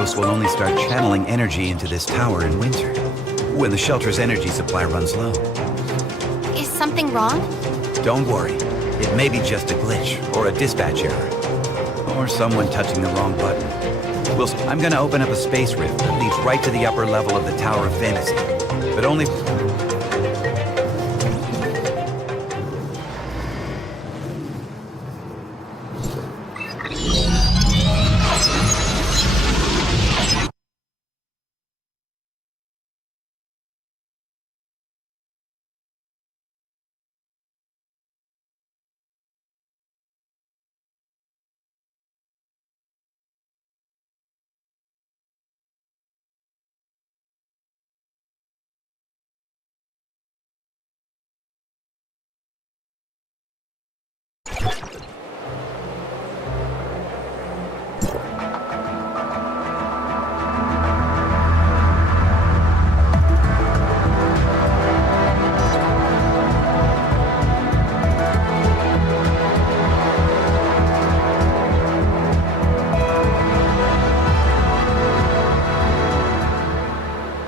Cross will only start channeling energy into this tower in winter, when the shelter's energy supply runs low. Is something wrong? Don't worry. It may be just a glitch, or a dispatch error, or someone touching the wrong button. I'm gonna open up a space rift that leads right to the upper level of the Tower of Fantasy, but only...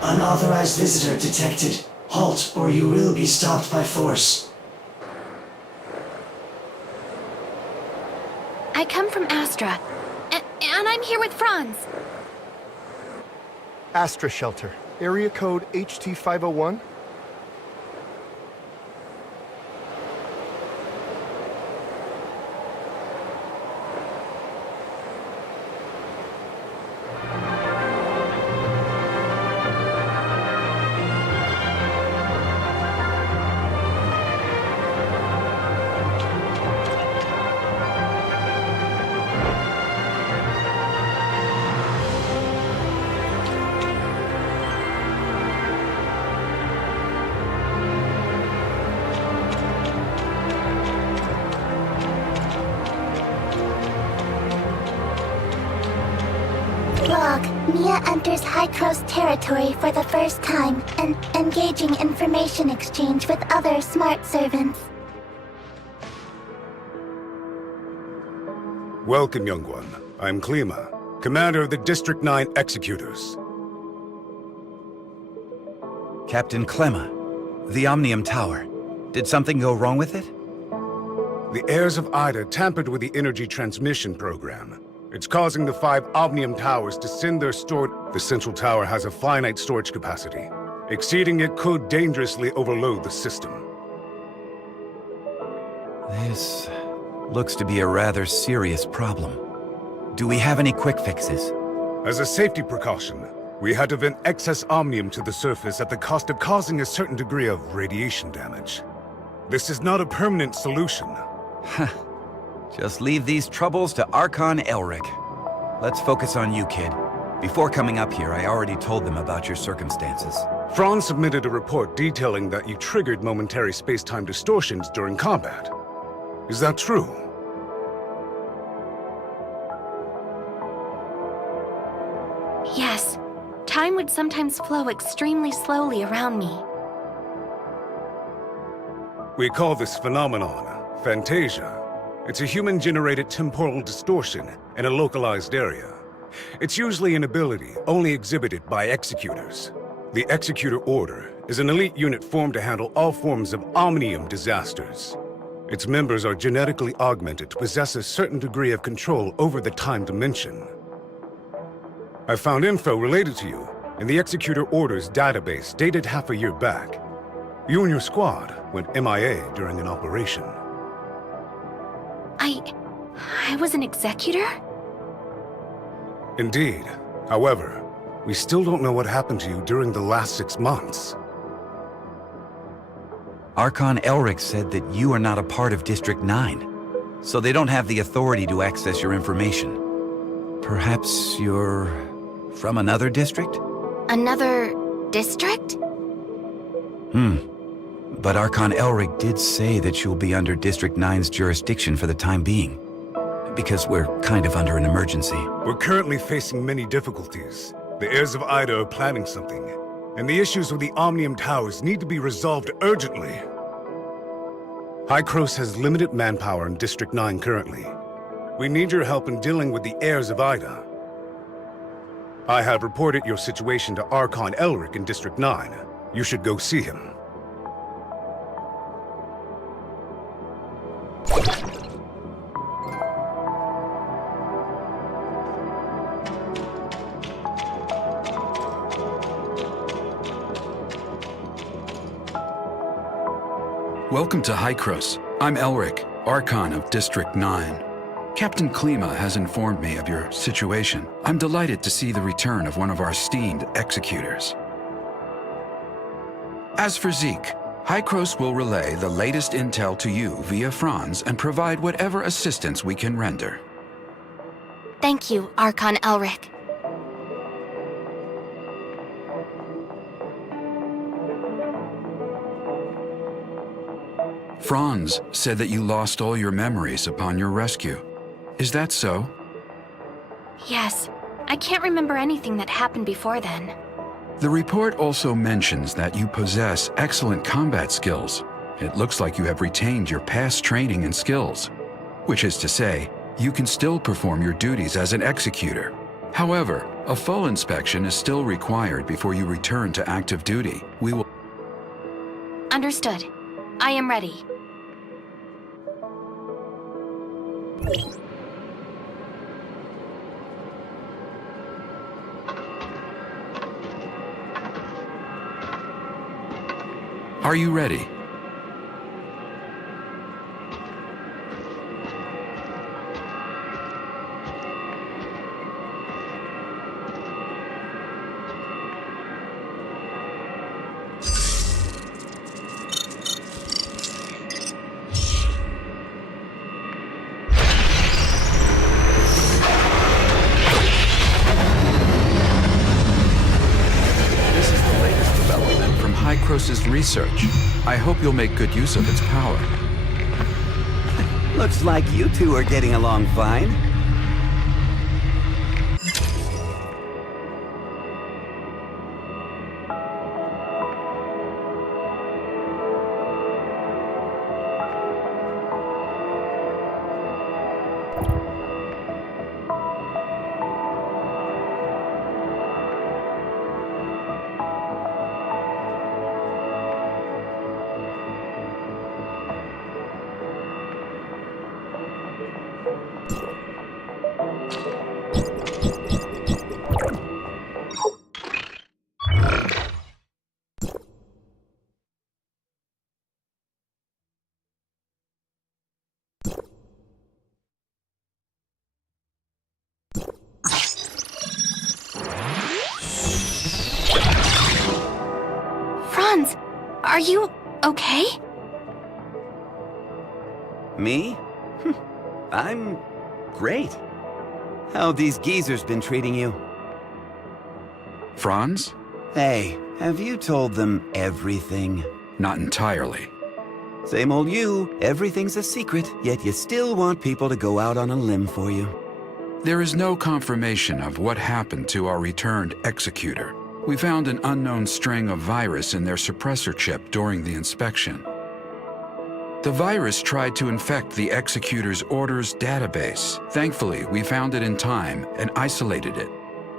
Unauthorized visitor detected. Halt, or you will be stopped by force. I come from Astra, and I'm here with Franz. Astra Shelter, area code HT501. Log, Mia enters High Coast territory for the first time and engaging information exchange with other smart servants. Welcome, young one. I'm Klima, commander of the District 9 Executors. Captain Clemma, the Omnium Tower. Did something go wrong with it? The heirs of Ida tampered with the energy transmission program. It's causing the 5 Omnium Towers to send their stored... The central tower has a finite storage capacity. Exceeding it could dangerously overload the system. This looks to be a rather serious problem. Do we have any quick fixes? As a safety precaution, we had to vent excess Omnium to the surface at the cost of causing a certain degree of radiation damage. This is not a permanent solution. Just leave these troubles to Archon Elric. Let's focus on you, kid. Before coming up here, I already told them about your circumstances. Franz submitted a report detailing that you triggered momentary space-time distortions during combat. Is that true? Yes. Time would sometimes flow extremely slowly around me. We call this phenomenon Phantasia. It's a human-generated temporal distortion in a localized area. It's usually an ability only exhibited by Executors. The Executor Order is an elite unit formed to handle all forms of Omnium disasters. Its members are genetically augmented to possess a certain degree of control over the time dimension. I found info related to you in the Executor Order's database dated half a year back. You and your squad went MIA during an operation. I was an executor? Indeed. However, we still don't know what happened to you during the last 6 months. Archon Elric said that you are not a part of District 9, so they don't have the authority to access your information. Perhaps you're from another district? Another district? But Archon Elric did say that you'll be under District 9's jurisdiction for the time being. Because we're kind of under an emergency. We're currently facing many difficulties. The heirs of Ida are planning something, and the issues with the Omnium Towers need to be resolved urgently. High Cross has limited manpower in District 9 currently. We need your help in dealing with the heirs of Ida. I have reported your situation to Archon Elric in District 9. You should go see him. Welcome to Hykros. I'm Elric, Archon of District 9. Captain Klima has informed me of your situation. I'm delighted to see the return of one of our esteemed executors. As for Zeke, Hykros will relay the latest intel to you via Franz and provide whatever assistance we can render. Thank you, Archon Elric. Franz said that you lost all your memories upon your rescue. Is that so? Yes. I can't remember anything that happened before then. The report also mentions that you possess excellent combat skills. It looks like you have retained your past training and skills, which is to say, you can still perform your duties as an executor. However, a full inspection is still required before you return to active duty. We will... Understood. I am ready. Are you ready? Hykros' research. I hope you'll make good use of its power. Looks like you two are getting along fine. Franz, are you okay? Me? I'm great. How these geezers been treating you? Franz? Hey, have you told them everything? Not entirely. Same old you. Everything's a secret, yet you still want people to go out on a limb for you. There is no confirmation of what happened to our returned executor. We found an unknown string of virus in their suppressor chip during the inspection. The virus tried to infect the executor's orders database. Thankfully, we found it in time and isolated it.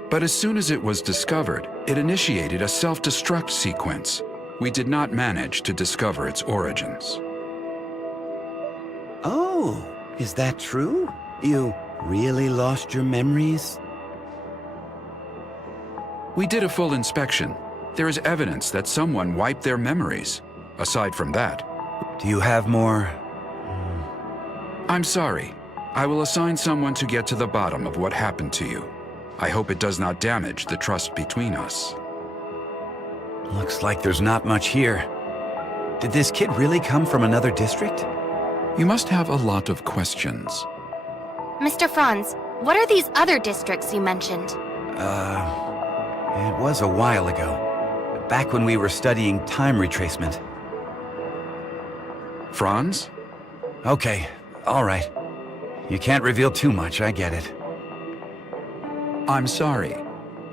But as soon as it was discovered, it initiated a self-destruct sequence. We did not manage to discover its origins. Oh, is that true? You really lost your memories? We did a full inspection. There is evidence that someone wiped their memories. Aside from that, Do you have more? I'm sorry. I will assign someone to get to the bottom of what happened to you. I hope it does not damage the trust between us. Looks like there's not much here. Did this kid really come from another district? You must have a lot of questions. Mr. Franz, what are these other districts you mentioned? It was a while ago. Back when we were studying time retracement. Franz? Okay, all right. You can't reveal too much, I get it. I'm sorry.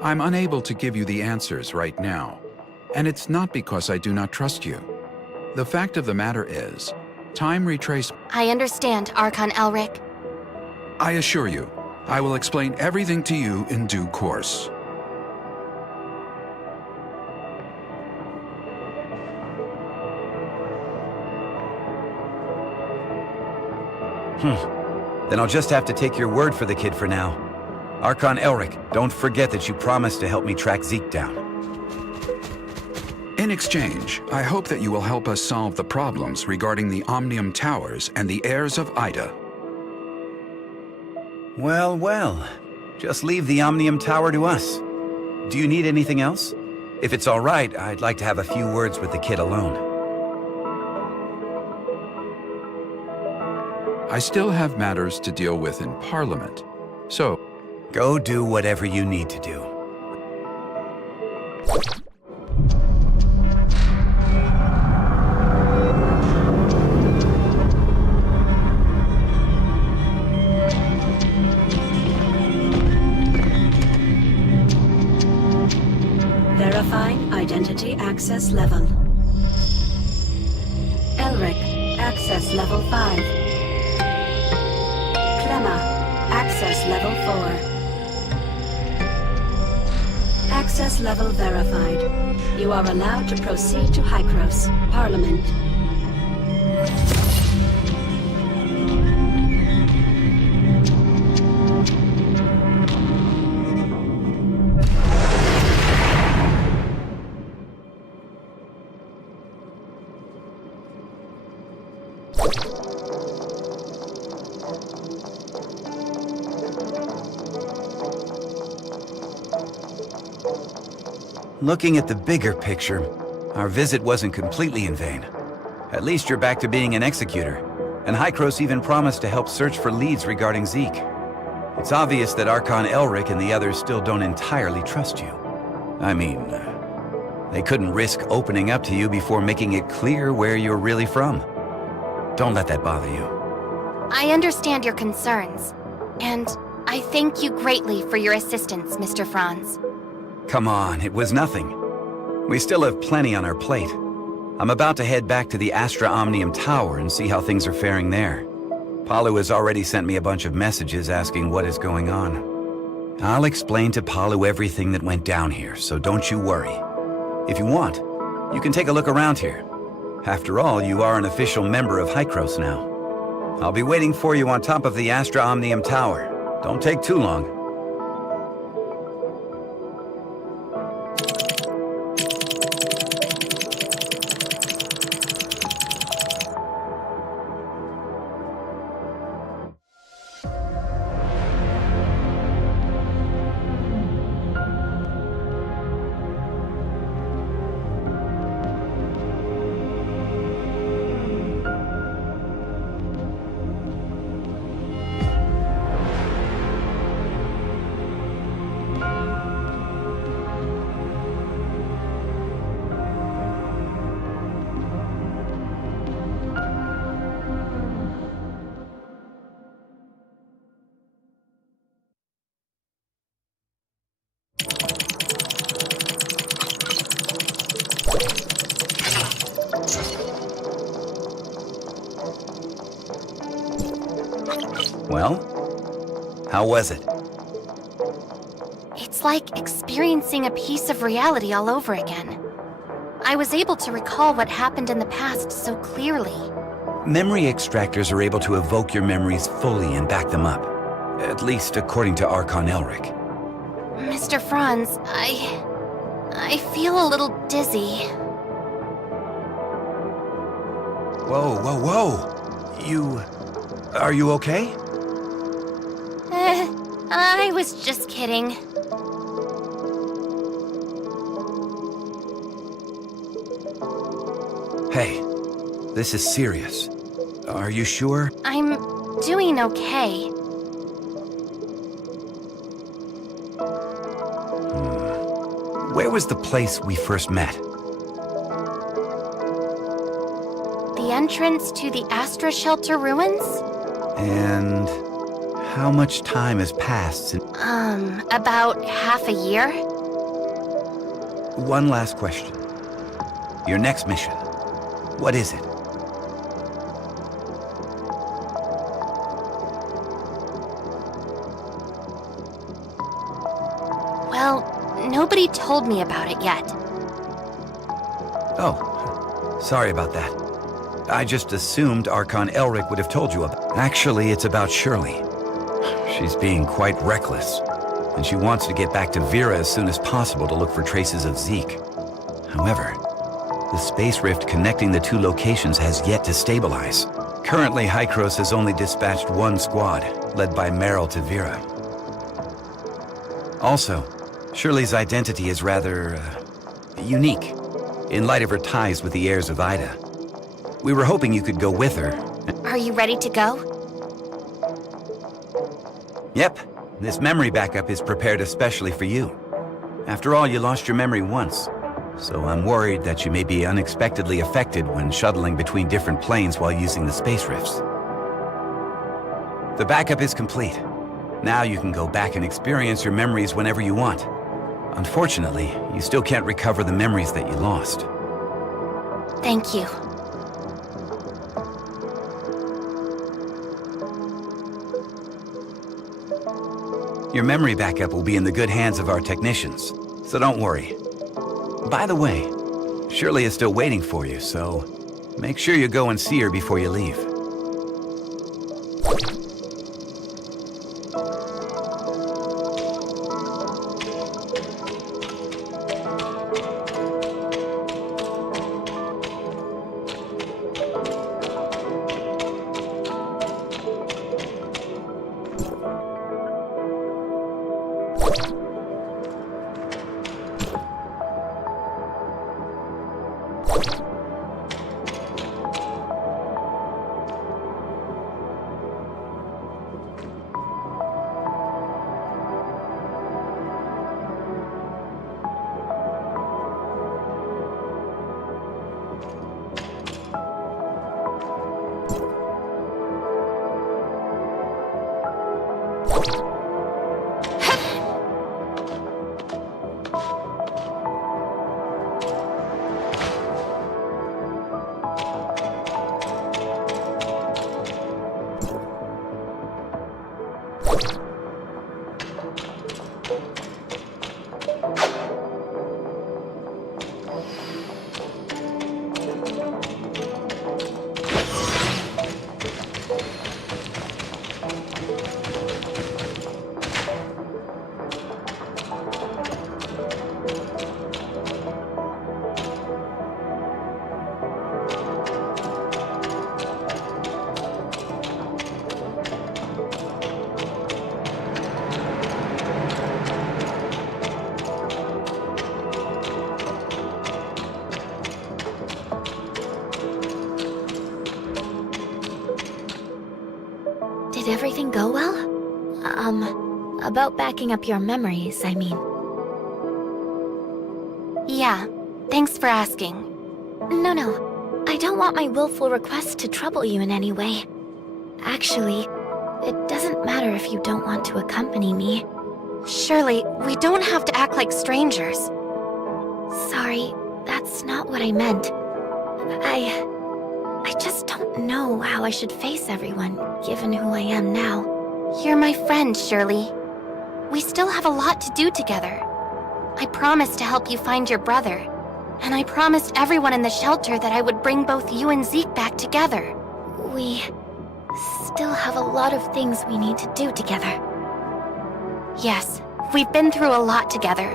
I'm unable to give you the answers right now. And it's not because I do not trust you. The fact of the matter is, time retrace... I understand, Archon Elric. I assure you, I will explain everything to you in due course. Then I'll just have to take your word for the kid for now. Archon Elric, don't forget that you promised to help me track Zeke down. In exchange, I hope that you will help us solve the problems regarding the Omnium Towers and the heirs of Ida. Well, well. Just leave the Omnium Tower to us. Do you need anything else? If it's all right, I'd like to have a few words with the kid alone. I still have matters to deal with in Parliament, so Go do whatever you need to do. Verifying identity access level. Elric, access level 5. Clemma, access level 4. Access level verified. You are allowed to proceed to Hykros, Parliament. Looking at the bigger picture, our visit wasn't completely in vain. At least you're back to being an executor, and Hykros even promised to help search for leads regarding Zeke. It's obvious that Archon Elric and the others still don't entirely trust you. I mean, they couldn't risk opening up to you before making it clear where you're really from. Don't let that bother you. I understand your concerns, and I thank you greatly for your assistance, Mr. Franz. Come on, it was nothing. We still have plenty on our plate. I'm about to head back to the Astra Omnium Tower and see how things are faring there. Palu has already sent me a bunch of messages asking what is going on. I'll explain to Palu everything that went down here, so don't you worry. If you want, you can take a look around here. After all, you are an official member of Hykros now. I'll be waiting for you on top of the Astra Omnium Tower. Don't take too long. Well, how was it? It's like experiencing a piece of reality all over again. I was able to recall what happened in the past so clearly. Memory extractors are able to evoke your memories fully and back them up. At least according to Archon Elric. Mr. Franz, I feel a little dizzy. Whoa, whoa, whoa! Are you okay? I was just kidding. Hey, this is serious. Are you sure? I'm doing okay. Where was the place we first met? The entrance to the Astra Shelter ruins? And how much time has passed since... About half a year? One last question. Your next mission, what is it? Well, nobody told me about it yet. Oh, sorry about that. I just assumed Archon Elric would have told you about it. Actually, it's about Shirley. She's being quite reckless, and she wants to get back to Vera as soon as possible to look for traces of Zeke. However, the space rift connecting the two locations has yet to stabilize. Currently, Hykros has only dispatched one squad, led by Meryl to Vera. Also, Shirley's identity is rather, unique, in light of her ties with the heirs of Ida. We were hoping you could go with her. Are you ready to go? Yep, this memory backup is prepared especially for you. After all, you lost your memory once, so I'm worried that you may be unexpectedly affected when shuttling between different planes while using the space rifts. The backup is complete. Now you can go back and experience your memories whenever you want. Unfortunately, you still can't recover the memories that you lost. Thank you. Your memory backup will be in the good hands of our technicians, so don't worry. By the way, Shirley is still waiting for you, so make sure you go and see her before you leave. Did everything go well? About backing up your memories, I mean. Yeah, thanks for asking. No, I don't want my willful request to trouble you in any way. Actually, it doesn't matter if you don't want to accompany me. Shirley, we don't have to act like strangers. Sorry, that's not what I meant. I just don't know how I should face everyone, given who I am now. You're my friend, Shirley. We still have a lot to do together. I promised to help you find your brother, and I promised everyone in the shelter that I would bring both you and Zeke back together. We still have a lot of things we need to do together. Yes, we've been through a lot together,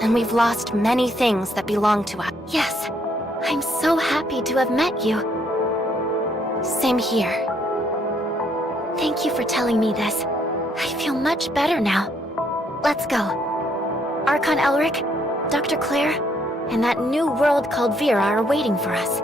and we've lost many things that belong to us. Yes, I'm so happy to have met you. Same here. Thank you for telling me this. I feel much better now. Let's go. Archon Elric, Dr. Claire, and that new world called Vera are waiting for us.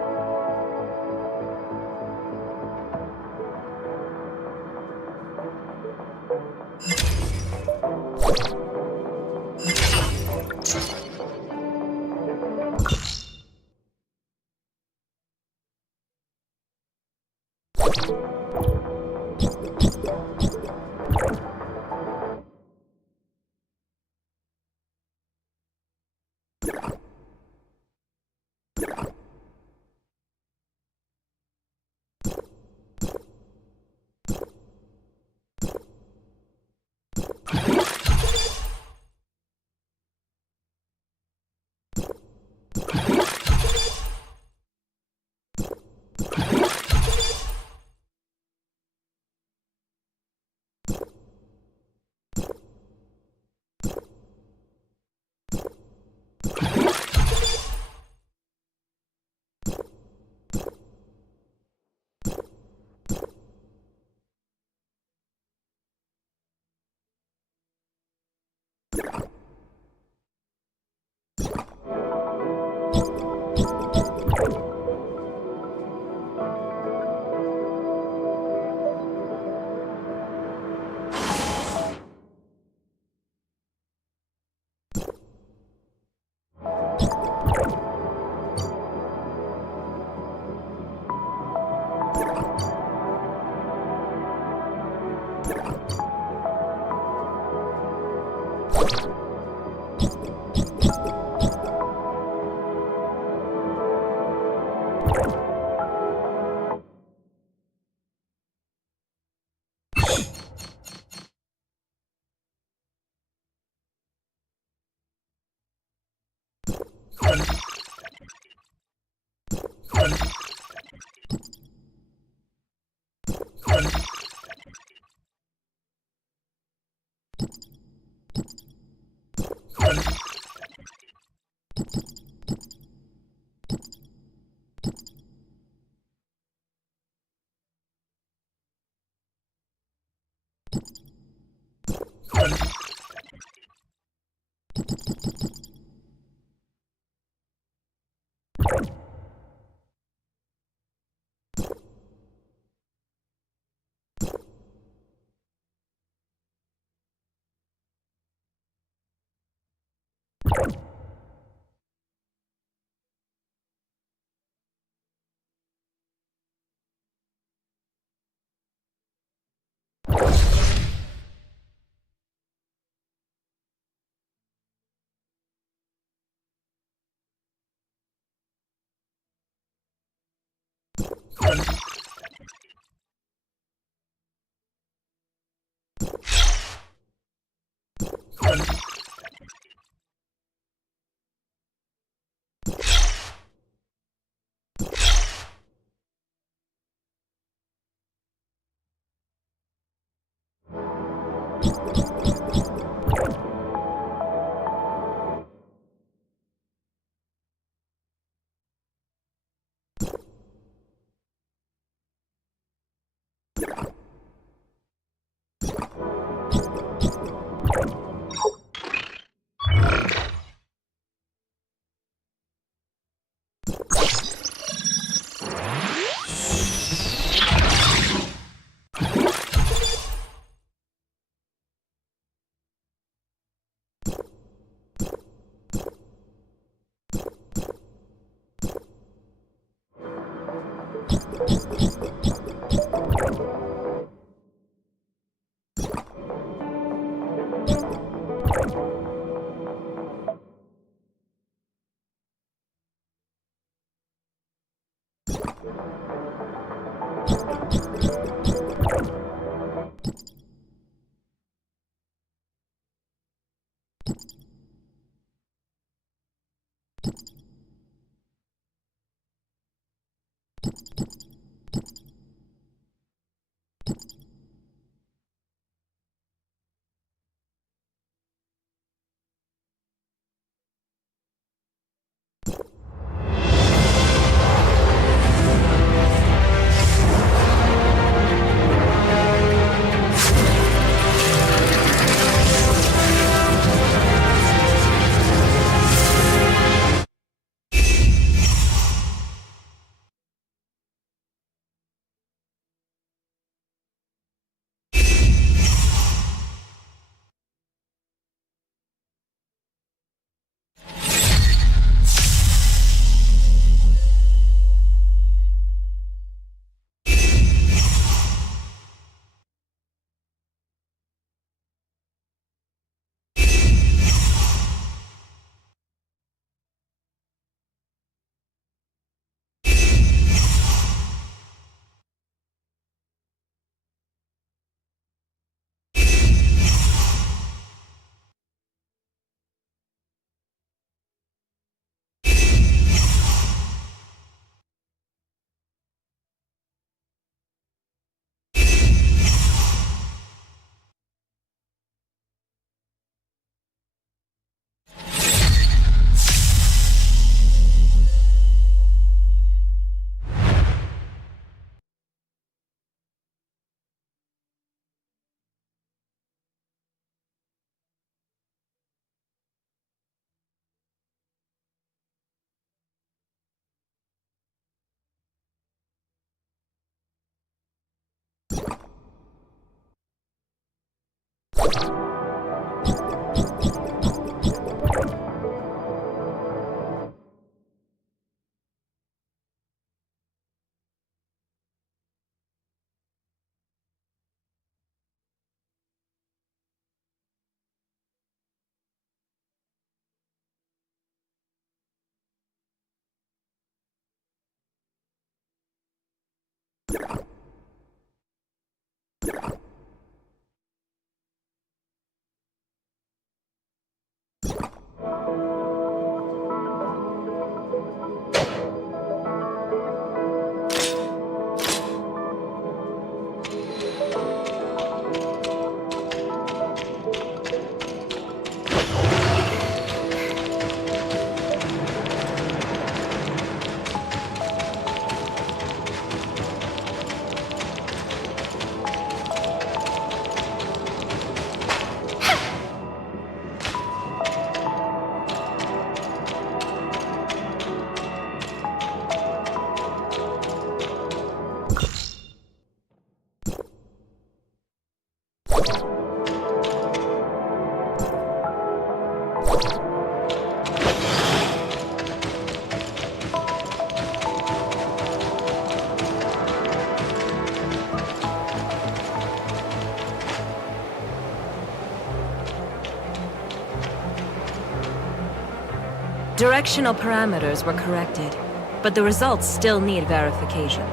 Directional parameters were corrected, but the results still need verification.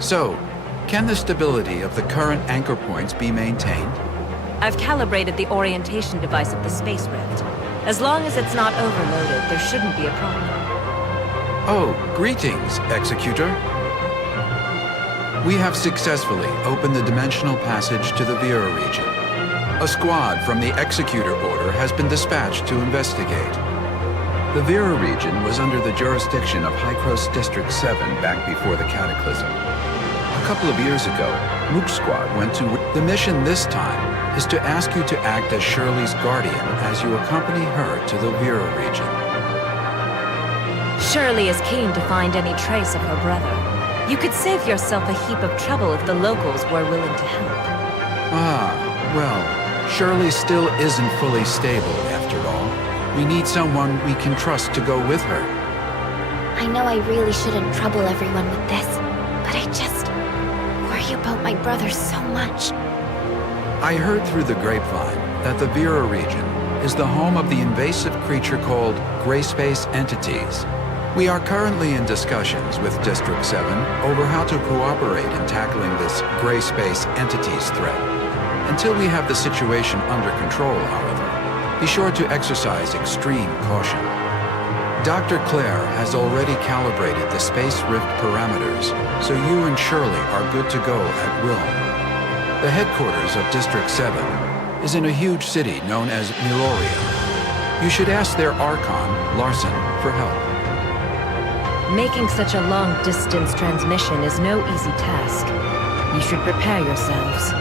So, can the stability of the current anchor points be maintained? I've calibrated the orientation device of the Space Rift. As long as it's not overloaded, there shouldn't be a problem. Oh, greetings, Executor. We have successfully opened the dimensional passage to the Vera region. A squad from the Executor Order has been dispatched to investigate. The Vera region was under the jurisdiction of Hycros District 7 back before the Cataclysm. A couple of years ago, Mook Squad went to... The mission this time is to ask you to act as Shirley's guardian as you accompany her to the Vera region. Shirley is keen to find any trace of her brother. You could save yourself a heap of trouble if the locals were willing to help. Ah, well, Shirley still isn't fully stable after all. We need someone we can trust to go with her. I know I really shouldn't trouble everyone with this, but I just worry about my brother so much. I heard through the grapevine that the Vera region is the home of the invasive creature called Gray Space Entities. We are currently in discussions with District 7 over how to cooperate in tackling this Gray Space Entities threat. Until we have the situation under control, however, be sure to exercise extreme caution. Dr. Claire has already calibrated the Space Rift parameters, so you and Shirley are good to go at will. The headquarters of District 7 is in a huge city known as Miroria. You should ask their Archon, Larson, for help. Making such a long-distance transmission is no easy task. You should prepare yourselves.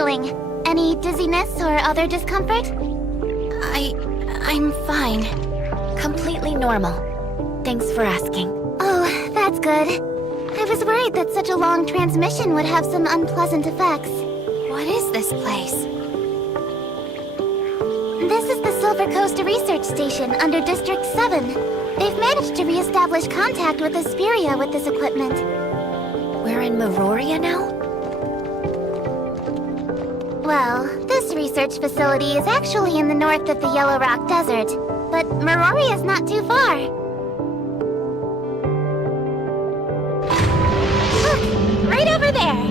feeling? Any dizziness or other discomfort? I'm fine. Completely normal. Thanks for asking. Oh, that's good. I was worried that such a long transmission would have some unpleasant effects. What is this place? This is the Silver Coast Research Station under District 7. They've managed to re-establish contact with Asperia with this equipment. We're in Miroria now? Well, this research facility is actually in the north of the Yellow Rock Desert, but Miroria is not too far. Look, right over there.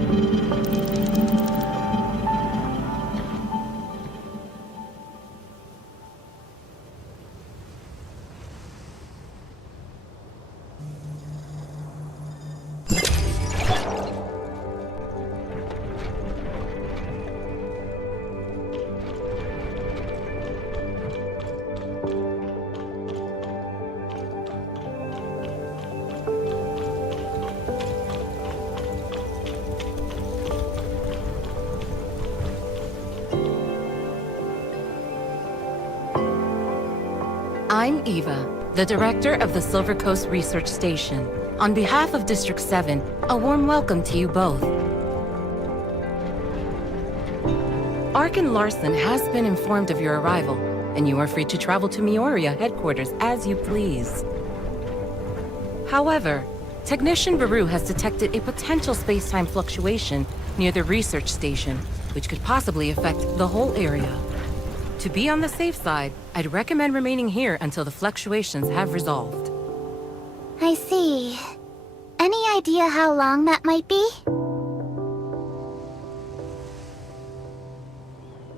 I'm Eva, the director of the Silver Coast Research Station. On behalf of District 7, a warm welcome to you both. Archon Larson has been informed of your arrival, and you are free to travel to Miroria headquarters as you please. However, Technician Baru has detected a potential space-time fluctuation near the research station, which could possibly affect the whole area. To be on the safe side, I'd recommend remaining here until the fluctuations have resolved. I see. Any idea how long that might be?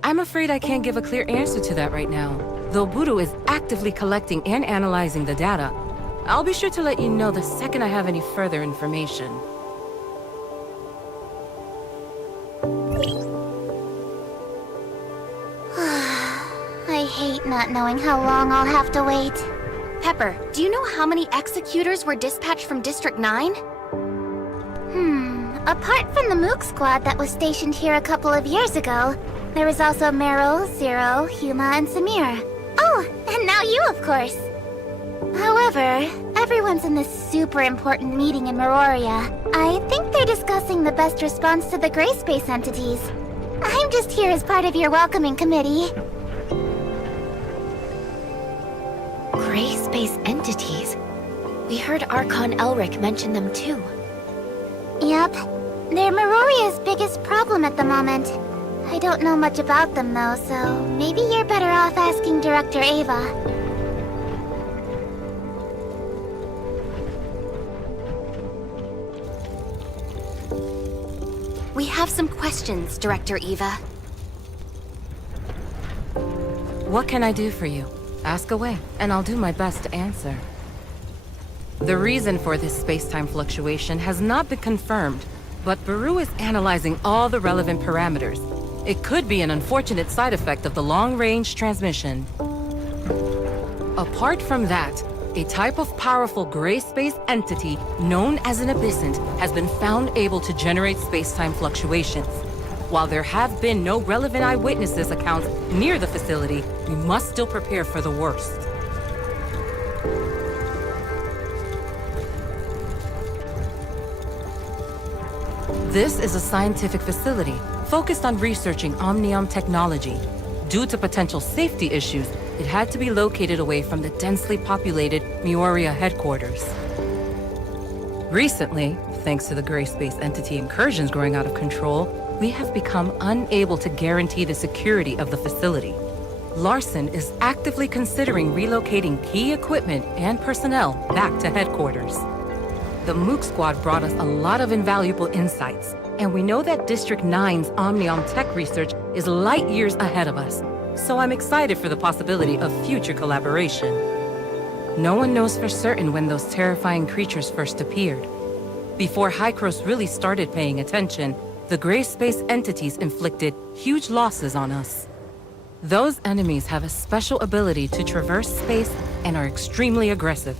I'm afraid I can't give a clear answer to that right now. Though Buru is actively collecting and analyzing the data, I'll be sure to let you know the second I have any further information. I hate not knowing how long I'll have to wait. Pepper, do you know how many executors were dispatched from District 9? Apart from the Mook squad that was stationed here a couple of years ago, there was also Meryl, Zero, Huma, and Samir. Oh, and now you, of course. However, everyone's in this super important meeting in Meroria. I think they're discussing the best response to the gray space entities. I'm just here as part of your welcoming committee. Gray space entities. We heard Archon Elric mention them too. Yep. They're Meroria's biggest problem at the moment. I don't know much about them though, so maybe you're better off asking Director Ava. We have some questions, Director Eva. What can I do for you? Ask away, and I'll do my best to answer. The reason for this space-time fluctuation has not been confirmed, but Baru is analyzing all the relevant parameters. It could be an unfortunate side effect of the long-range transmission. Apart from that, a type of powerful gray space entity known as an abyssant has been found able to generate space-time fluctuations. While there have been no relevant eyewitnesses accounts near the facility, we must still prepare for the worst. This is a scientific facility focused on researching omnium technology. Due to potential safety issues, it had to be located away from the densely populated Meoria headquarters. Recently, thanks to the gray space entity incursions growing out of control, we have become unable to guarantee the security of the facility. Larson is actively considering relocating key equipment and personnel back to headquarters. The Mook squad brought us a lot of invaluable insights, and we know that District 9's Omnium tech research is light years ahead of us, so I'm excited for the possibility of future collaboration. No one knows for certain when those terrifying creatures first appeared. Before Hykros really started paying attention, the gray space entities inflicted huge losses on us. Those enemies have a special ability to traverse space and are extremely aggressive.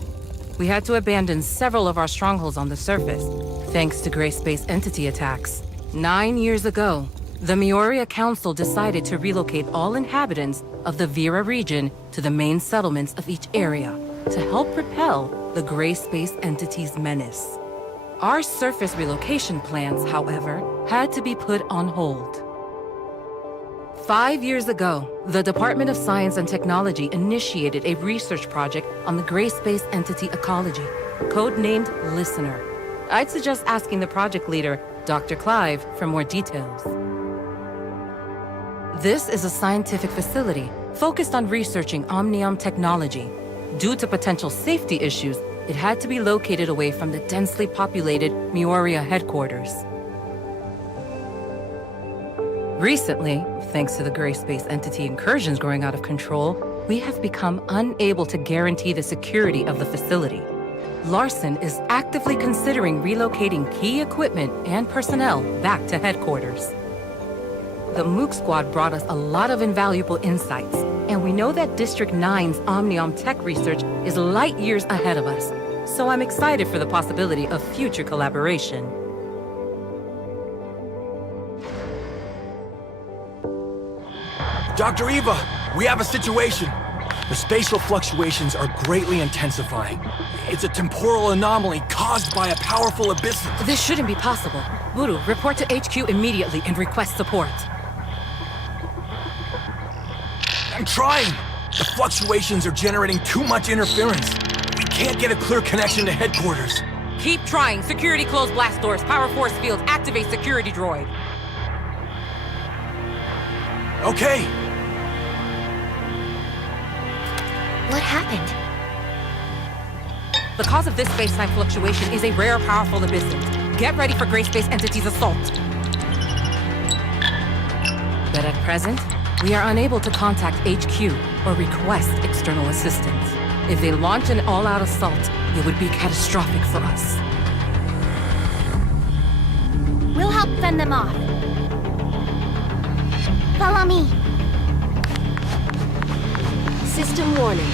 We had to abandon several of our strongholds on the surface, thanks to gray space entity attacks. 9 years ago, the Meoria Council decided to relocate all inhabitants of the Vera region to the main settlements of each area to help repel the gray space entity's menace. Our surface relocation plans, however, had to be put on hold. 5 years ago, the Department of Science and Technology initiated a research project on the gray space entity ecology, codenamed Listener. I'd suggest asking the project leader, Dr. Clive, for more details. This is a scientific facility focused on researching omnium technology. Due to potential safety issues, it had to be located away from the densely populated Meoria headquarters. Recently, thanks to the gray space entity incursions growing out of control, we have become unable to guarantee the security of the facility. Larson is actively considering relocating key equipment and personnel back to headquarters. The Mook squad brought us a lot of invaluable insights, and we know that District 9's Omnium tech research is light years ahead of us, so I'm excited for the possibility of future collaboration. Dr. Eva, we have a situation. The spatial fluctuations are greatly intensifying. It's a temporal anomaly caused by a powerful abyssal. This shouldn't be possible. Buru, report to HQ immediately and request support. I'm trying. The fluctuations are generating too much interference. We can't get a clear connection to headquarters. Keep trying. Security close blast doors. Power force field. Activate security droid. Okay. What happened? The cause of this space-time fluctuation is a rare, powerful abyssint. Get ready for Gray Space Entity's assault. But at present, we are unable to contact HQ or request external assistance. If they launch an all-out assault, it would be catastrophic for us. We'll help fend them off. Follow me. System warning.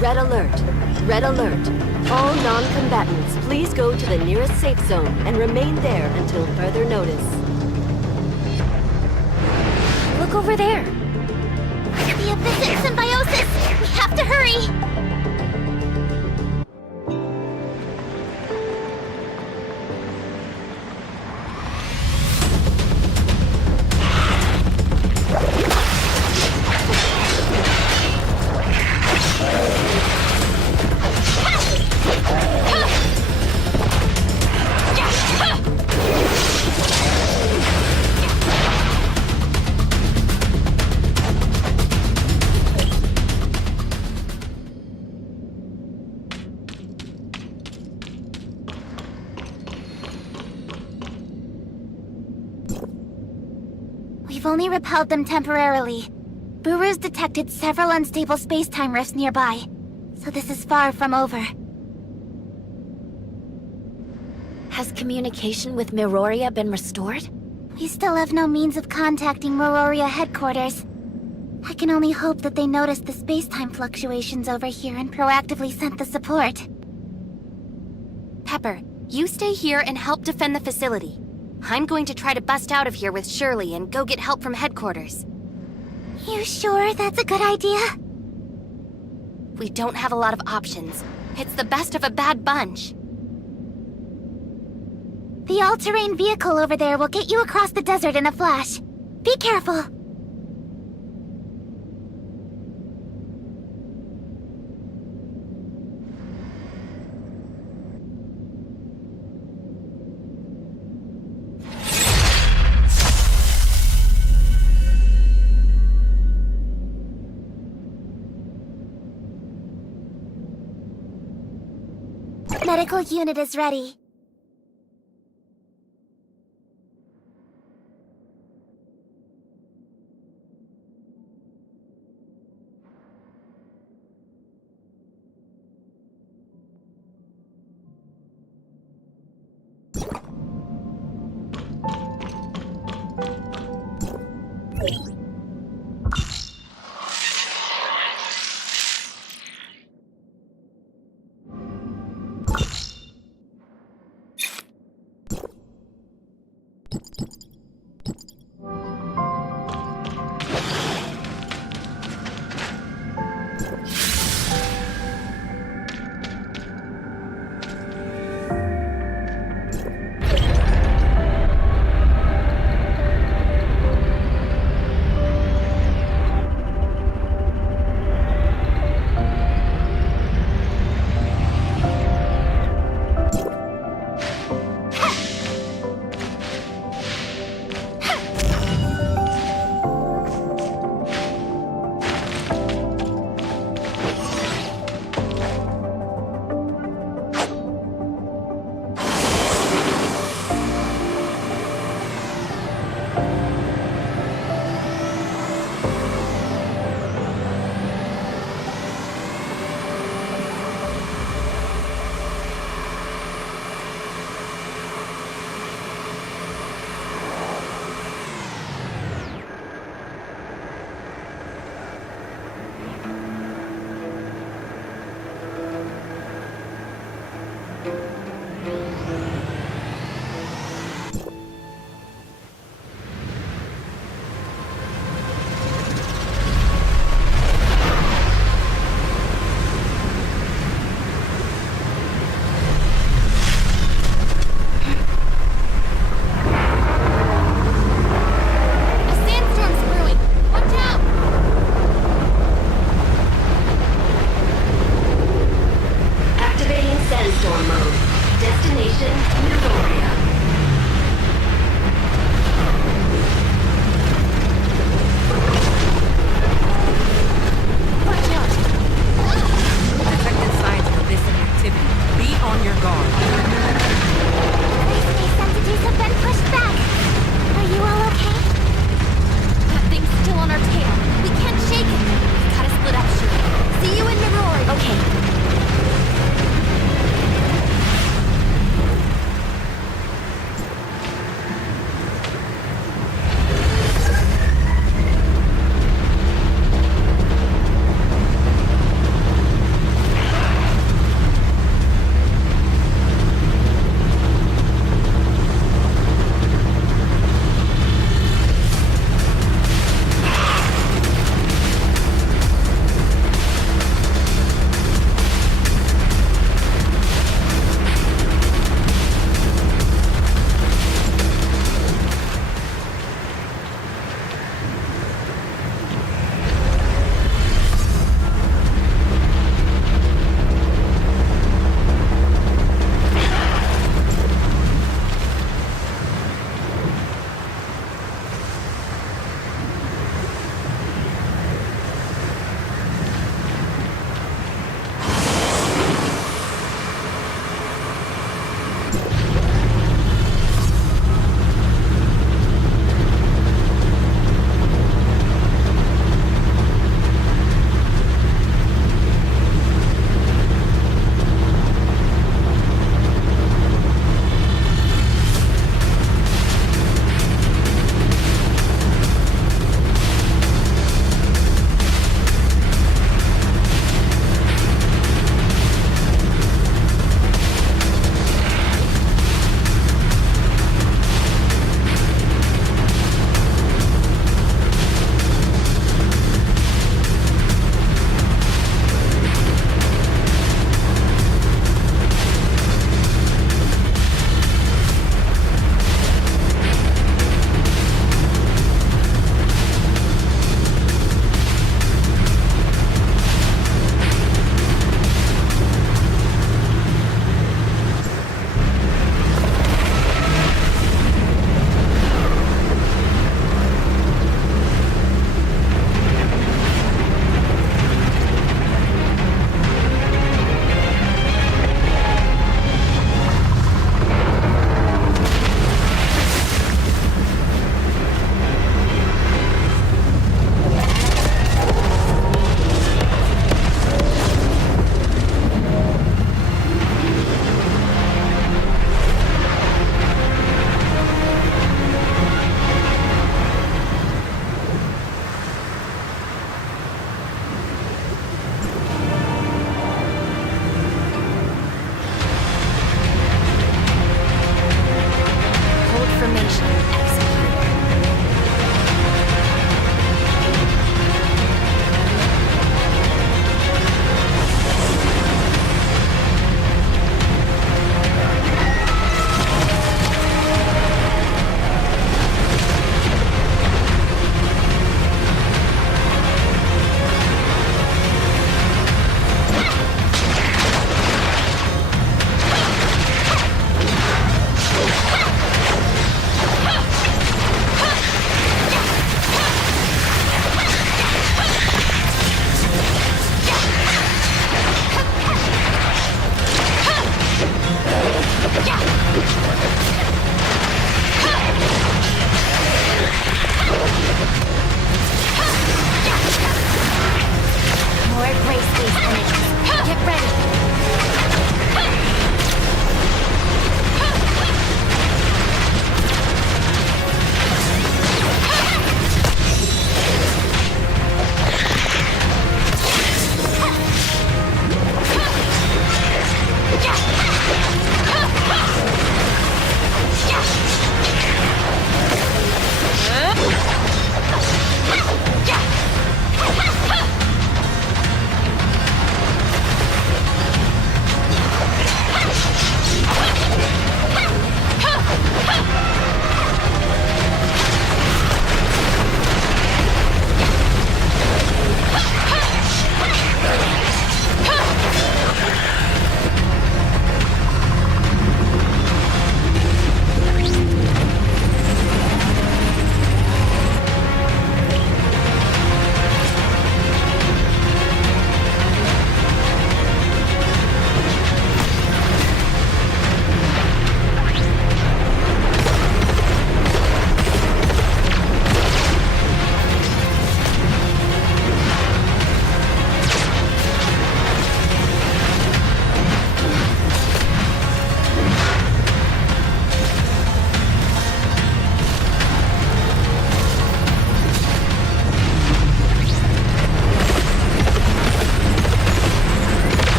Red alert. Red alert. All non-combatants, please go to the nearest safe zone and remain there until further notice. Look over there. The abyssint symbiosis! We have to hurry! We've only repelled them temporarily. Buru's detected several unstable space-time rifts nearby, so this is far from over. Has communication with Miroria been restored? We still have no means of contacting Miroria headquarters. I can only hope that they noticed the space-time fluctuations over here and proactively sent the support. Pepper, you stay here and help defend the facility. I'm going to try to bust out of here with Shirley and go get help from headquarters. You sure that's a good idea? We don't have a lot of options. It's the best of a bad bunch. The all-terrain vehicle over there will get you across the desert in a flash. Be careful. Medical unit is ready. Sandstorm mode. Destination, Midoriya. Watch out! Detected signs of illicit activity. Be on your guard. Space entities have been pushed back. Are you all okay? That thing's still on our tail. We can't shake it. We gotta split up, Shuri. See you in Mirori. Okay.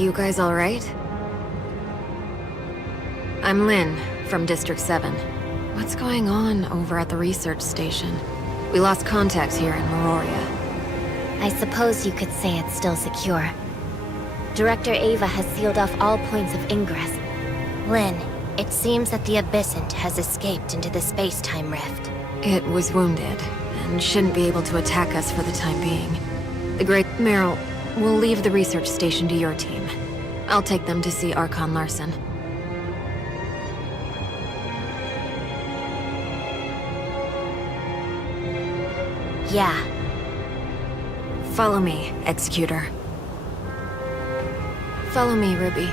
You guys alright? I'm Lynn, from District 7. What's going on over at the research station? We lost contact here in Meroria. I suppose you could say it's still secure. Director Ava has sealed off all points of ingress. Lynn, it seems that the Abyssant has escaped into the space-time rift. It was wounded, and shouldn't be able to attack us for the time being. The Great Meryl will leave the research station to your team. I'll take them to see Archon Larson. Yeah. Follow me, Executor. Follow me, Ruby.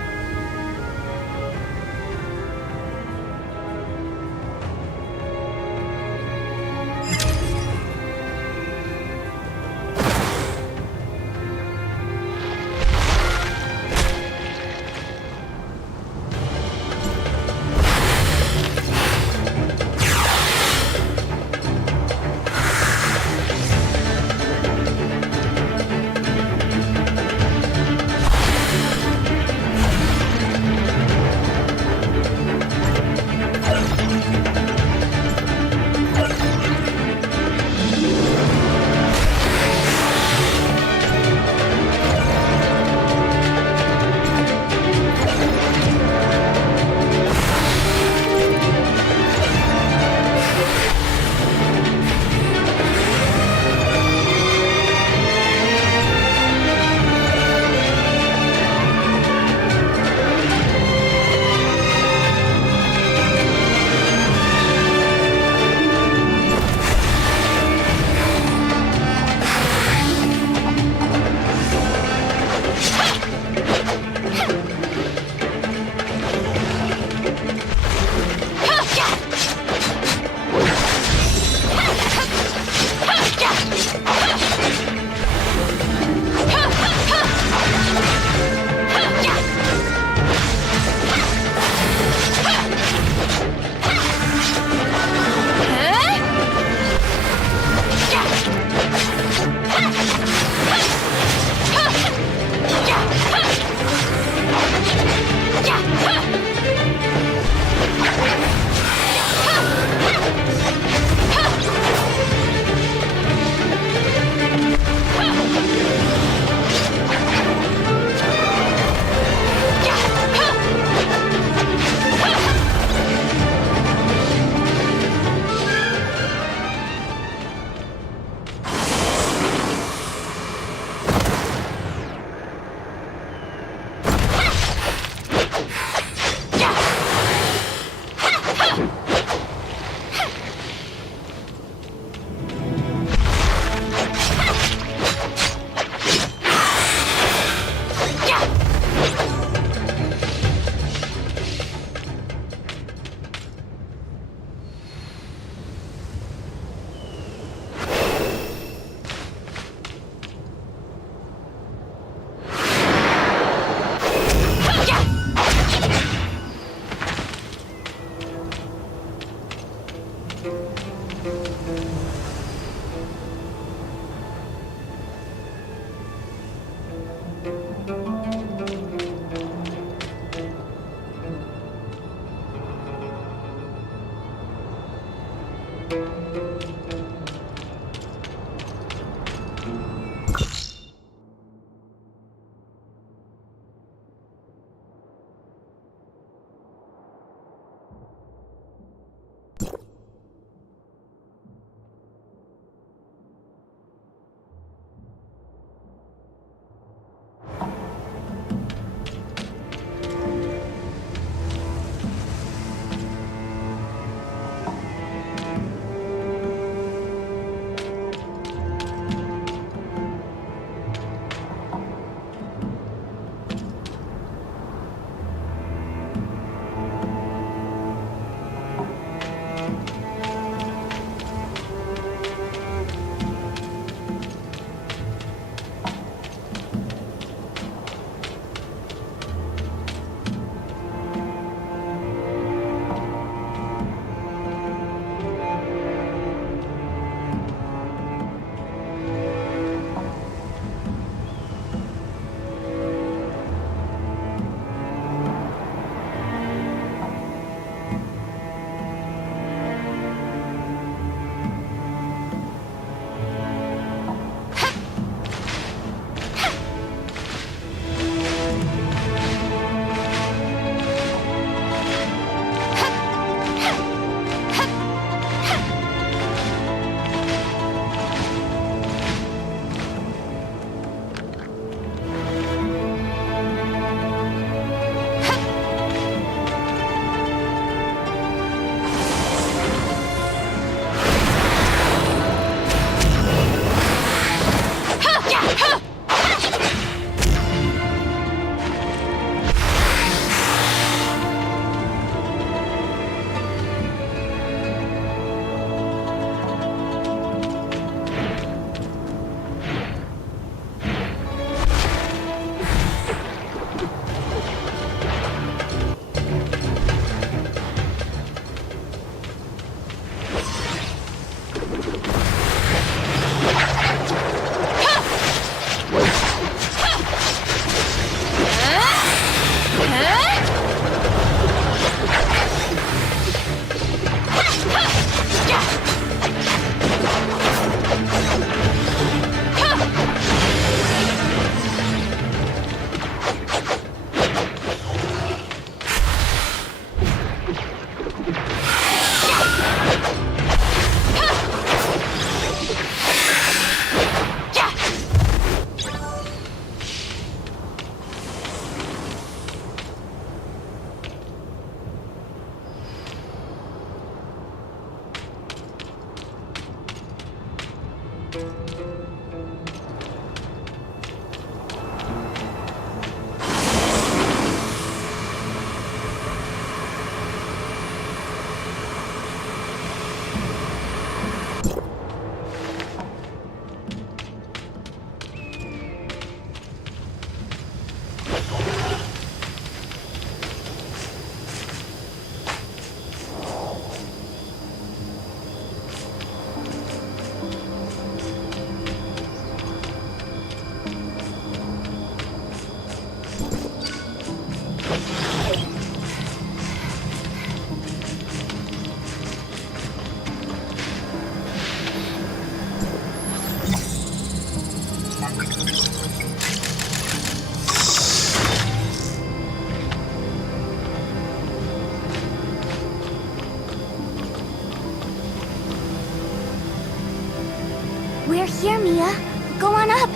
We're here, Mia. Go on up.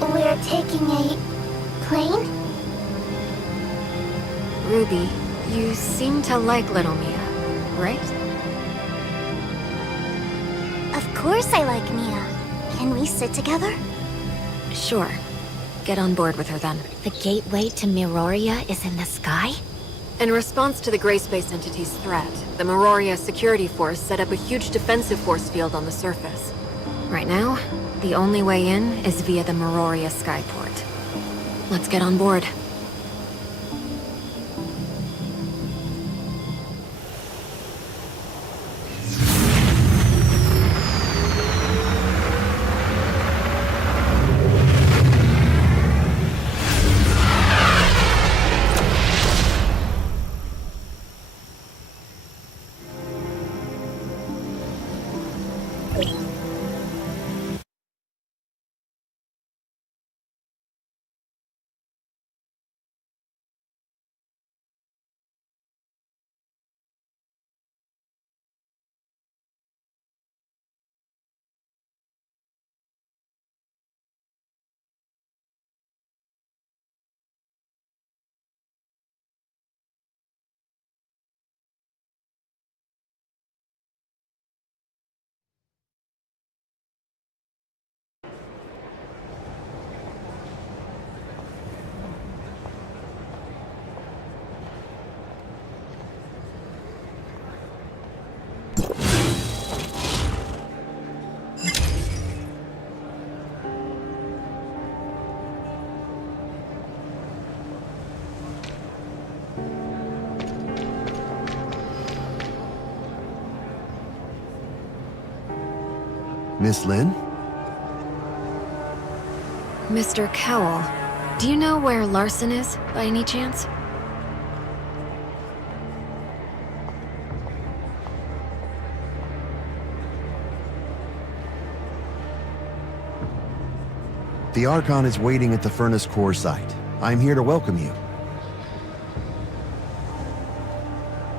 We're taking a plane? Ruby, you seem to like little Mia, right? Of course I like Mia. Can we sit together? Sure. Get on board with her then. The gateway to Miroria is in the sky? In response to the Gray Space Entity's threat, the Miroria Security Force set up a huge defensive force field on the surface. Right now, the only way in is via the Miroria Skyport. Let's get on board. Miss Lin? Mr. Cowell, do you know where Larson is, by any chance? The Archon is waiting at the Furnace Core site. I'm here to welcome you.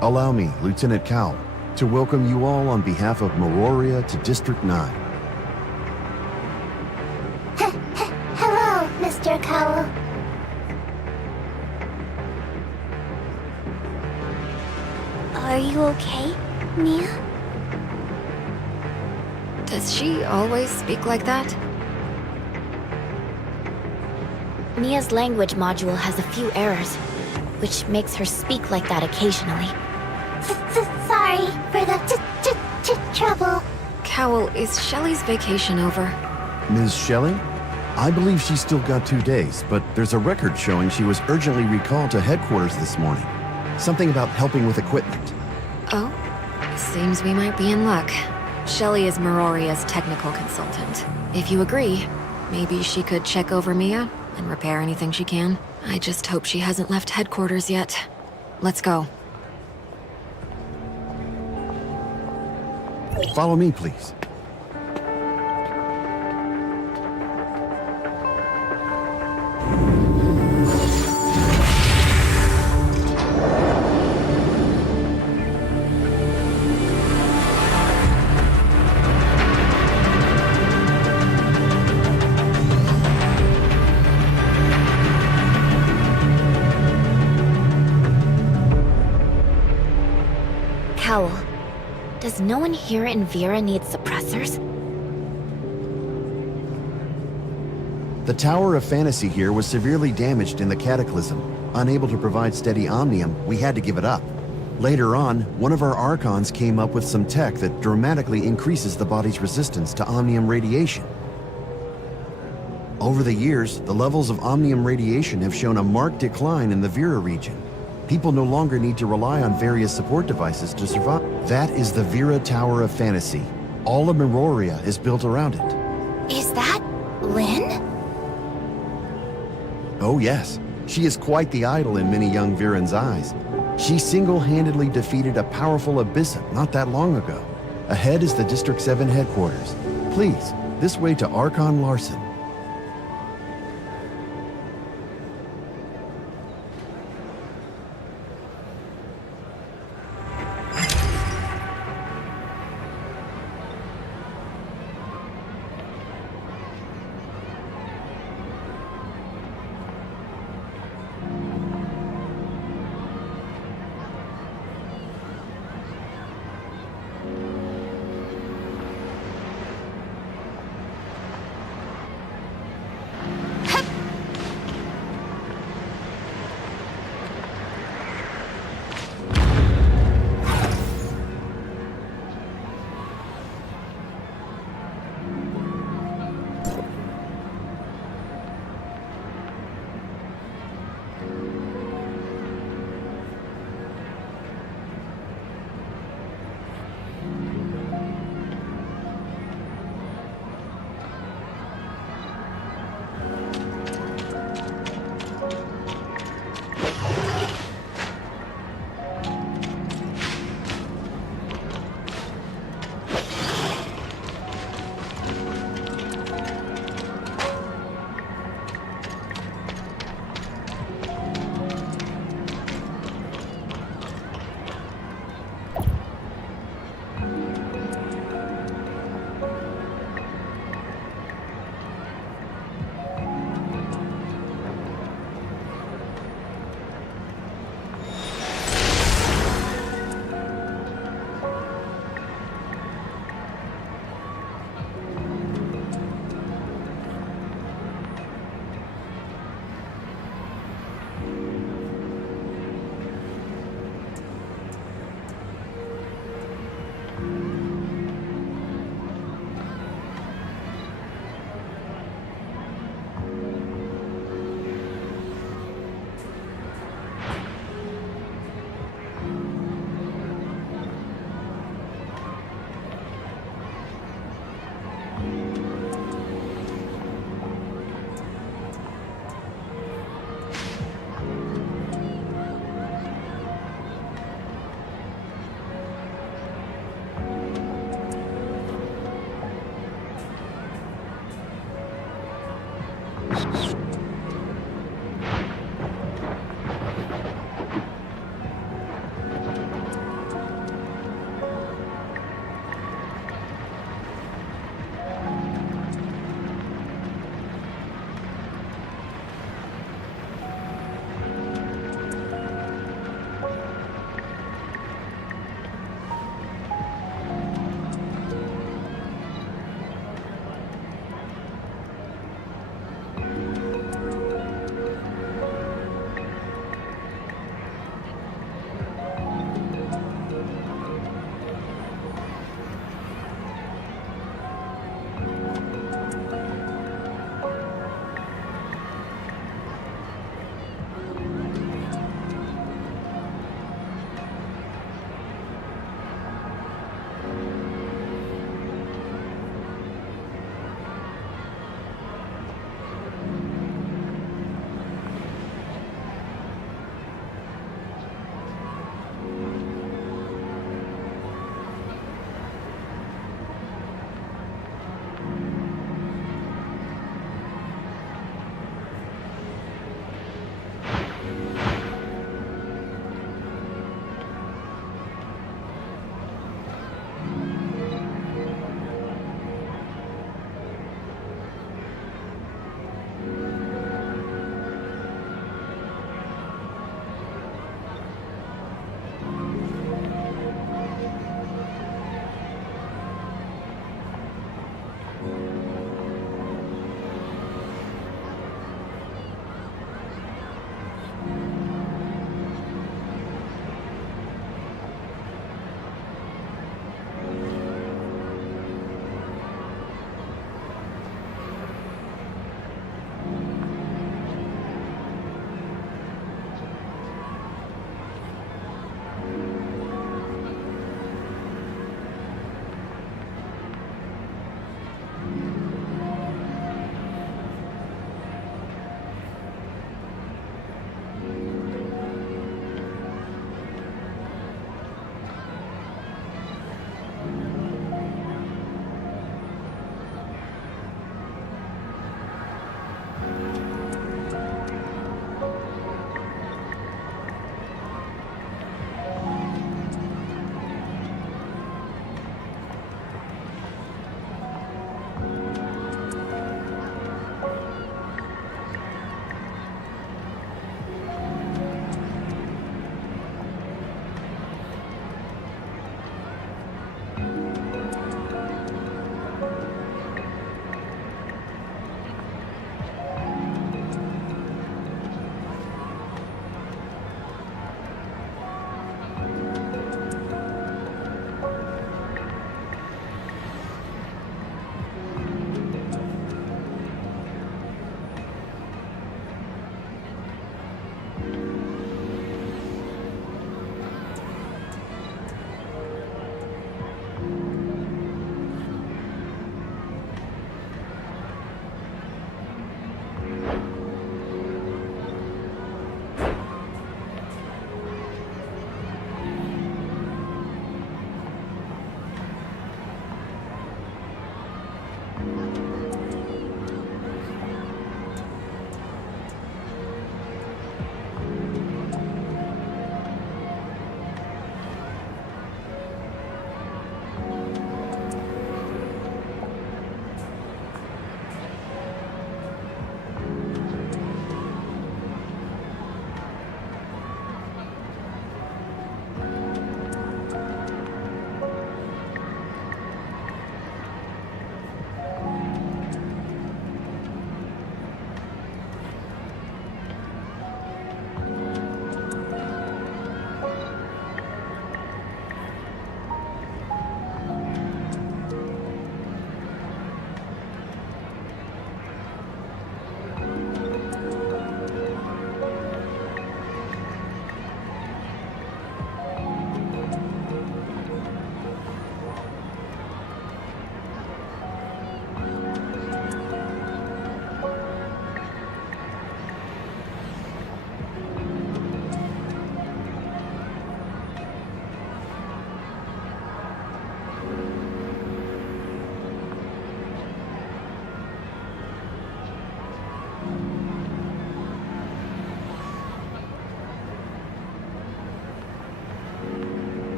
Allow me, Lieutenant Cowell, to welcome you all on behalf of Miroria to District 9. Hello, Mr. Cowell. Are you okay, Mia? Does she always speak like that? Mia's language module has a few errors, which makes her speak like that occasionally. Sorry for the trouble. Cowell, is Shelley's vacation over? Ms. Shelley? I believe she's still got 2 days, but there's a record showing she was urgently recalled to headquarters this morning. Something about helping with equipment. Oh, seems we might be in luck. Shelley is Miroria's technical consultant. If you agree, maybe she could check over Mia and repair anything she can. I just hope she hasn't left headquarters yet. Let's go. Follow me, please. Cowell, does no one here in Vera need suppressors? The Tower of Fantasy here was severely damaged in the Cataclysm. Unable to provide steady omnium, we had to give it up. Later on, one of our Archons came up with some tech that dramatically increases the body's resistance to omnium radiation. Over the years, the levels of omnium radiation have shown a marked decline in the Vera region. People no longer need to rely on various support devices to survive. That is the Vera Tower of Fantasy. All of Miroria is built around it. Is that Lin? Oh yes, she is quite the idol in many young Virans' eyes. She single-handedly defeated a powerful Abyssum not that long ago. Ahead is the District 7 headquarters. Please, this way to Archon Larson.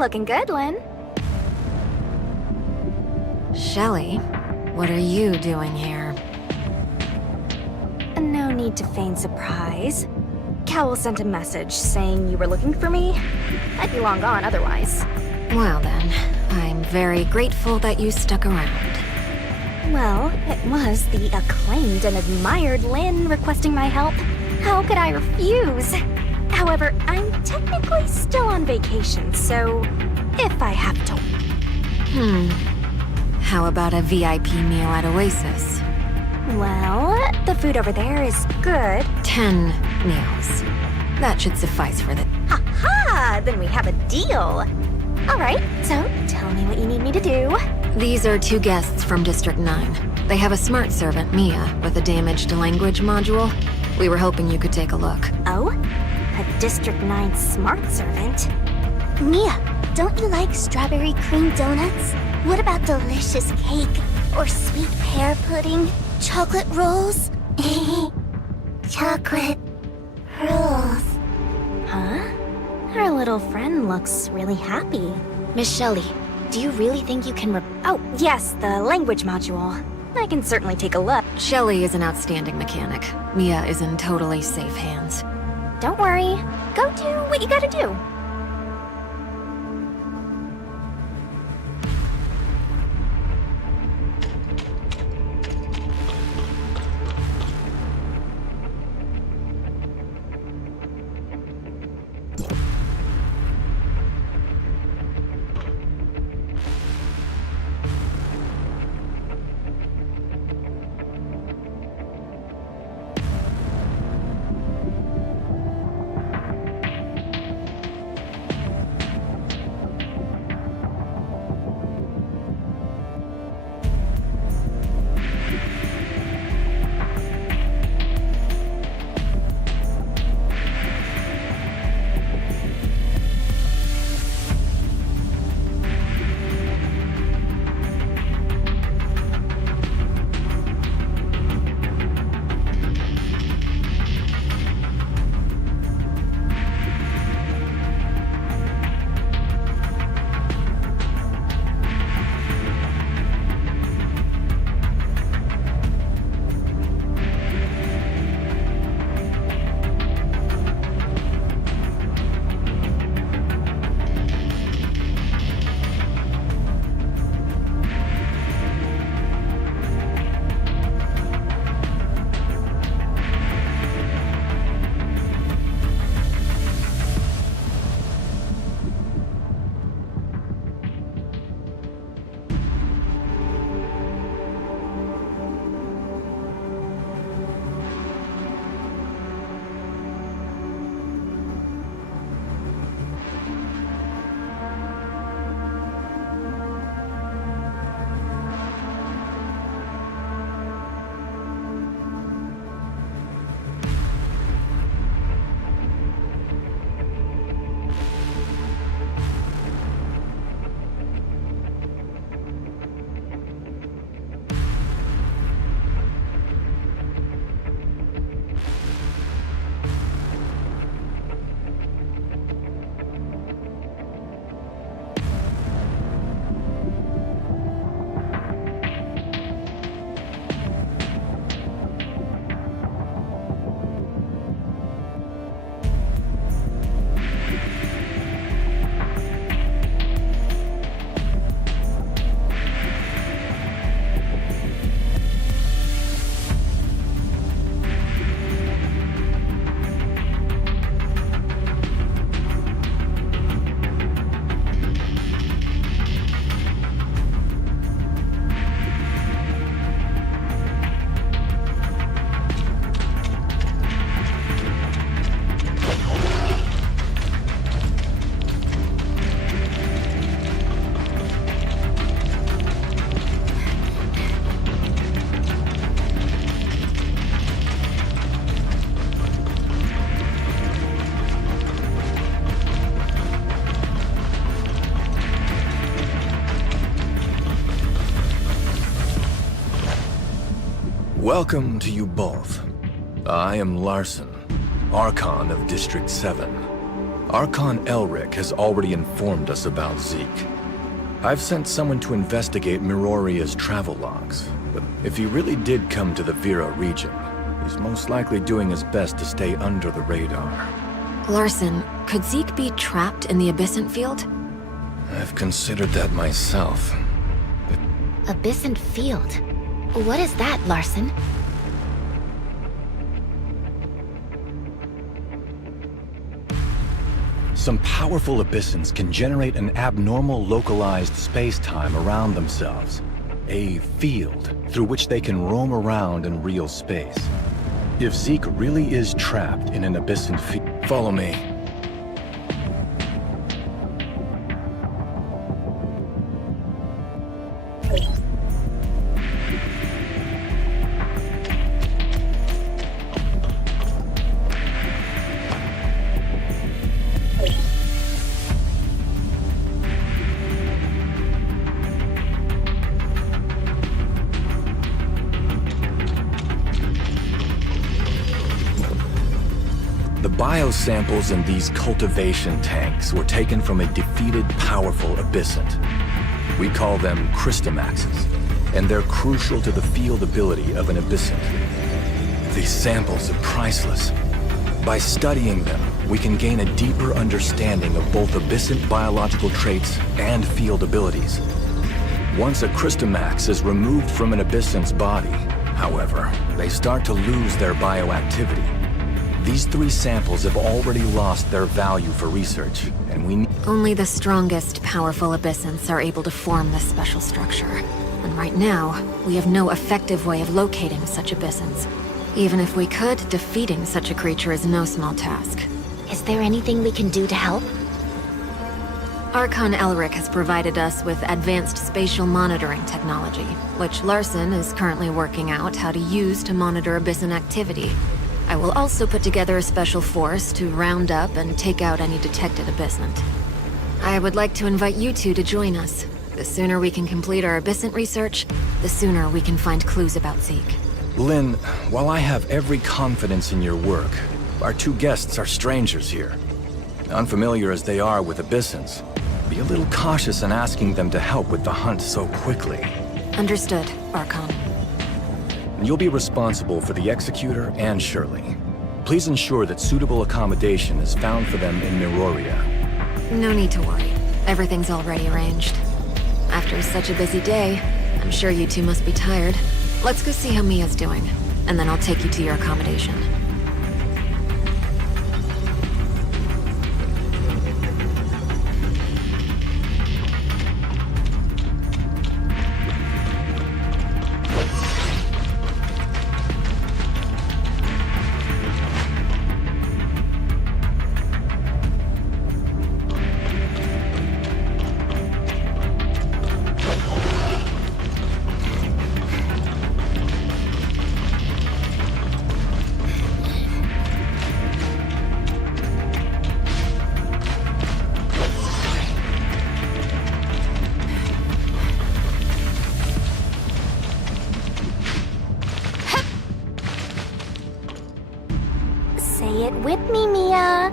Looking good, Lynn. Shelly, what are you doing here? No need to feign surprise. Cowell sent a message saying you were looking for me. I'd be long gone otherwise. Well then, I'm very grateful that you stuck around. Well, it was the acclaimed and admired Lynn requesting my help. How could I refuse? However, I'm technically still on vacation, so if I have to... How about a VIP meal at Oasis? Well, the food over there is good. 10 meals. That should suffice for the... Ha! Then we have a deal. Alright, so tell me what you need me to do. These are 2 guests from District 9. They have a smart servant, Mia, with a damaged language module. We were hoping you could take a look. Oh? A District 9 smart servant? Mia, don't you like strawberry cream donuts? What about delicious cake? Or sweet pear pudding? Chocolate rolls? Chocolate rolls. Huh? Our little friend looks really happy. Miss Shelley, do you really think you can Oh, yes, the language module. I can certainly take a look. Shelly is an outstanding mechanic. Mia is in totally safe hands. Don't worry. Go do what you gotta do. Welcome to you both. I am Larson, Archon of District 7. Archon Elric has already informed us about Zeke. I've sent someone to investigate Miroria's travel logs, but if he really did come to the Vera region, he's most likely doing his best to stay under the radar. Larson, could Zeke be trapped in the Abyssant field? I've considered that myself. Abyssant field? What is that, Larson? Some powerful Abyssants can generate an abnormal localized space-time around themselves. A field through which they can roam around in real space. If Zeke really is trapped in an Abyssant field... Follow me. Biosamples in these cultivation tanks were taken from a defeated, powerful Abyssant. We call them Christomaxes, and they're crucial to the field ability of an Abyssant. These samples are priceless. By studying them, we can gain a deeper understanding of both Abyssant biological traits and field abilities. Once a Christomax is removed from an Abyssant's body, however, they start to lose their bioactivity. These 3 samples have already lost their value for research, and we need... Only the strongest, powerful Abyssants are able to form this special structure. And right now, we have no effective way of locating such Abyssants. Even if we could, defeating such a creature is no small task. Is there anything we can do to help? Archon Elric has provided us with advanced spatial monitoring technology, which Larson is currently working out how to use to monitor Abyssant activity. I will also put together a special force to round up and take out any detected Abyssant. I would like to invite you two to join us. The sooner we can complete our Abyssant research, the sooner we can find clues about Zeke. Lynn, while I have every confidence in your work, our 2 guests are strangers here. Unfamiliar as they are with Abyssants, be a little cautious in asking them to help with the hunt so quickly. Understood, Archon. You'll be responsible for the Executor and Shirley. Please ensure that suitable accommodation is found for them in Miroria. No need to worry. Everything's already arranged. After such a busy day, I'm sure you two must be tired. Let's go see how Mia's doing, and then I'll take you to your accommodation. Say it with me, Mia.